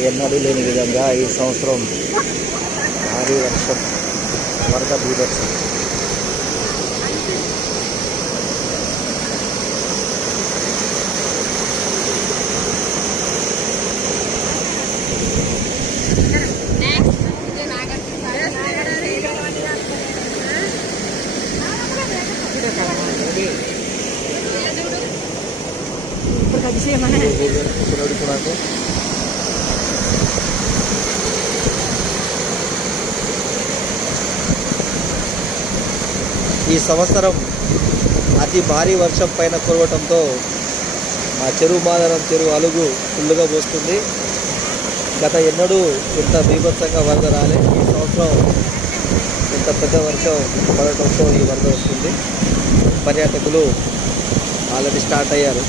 ఎన్నడూ లేని విధంగా ఈ సంవత్సరం భారీ వర్షం, వరద బీభత్సం. ఈ సంవత్సరం అతి భారీ వర్షం పైన కురవటంతో మా చెరువు మాదరం చెరువు అలుగు ఫుల్లుగా పోస్తుంది. గత ఎన్నడూ ఇంత బీభత్సంగా వరద రాలే. ఈ సంవత్సరం ఇంత పెద్ద వర్షం పడటంతో ఈ వరద వస్తుంది. పర్యాటకులు ఆల్రెడీ స్టార్ట్ అయ్యారు.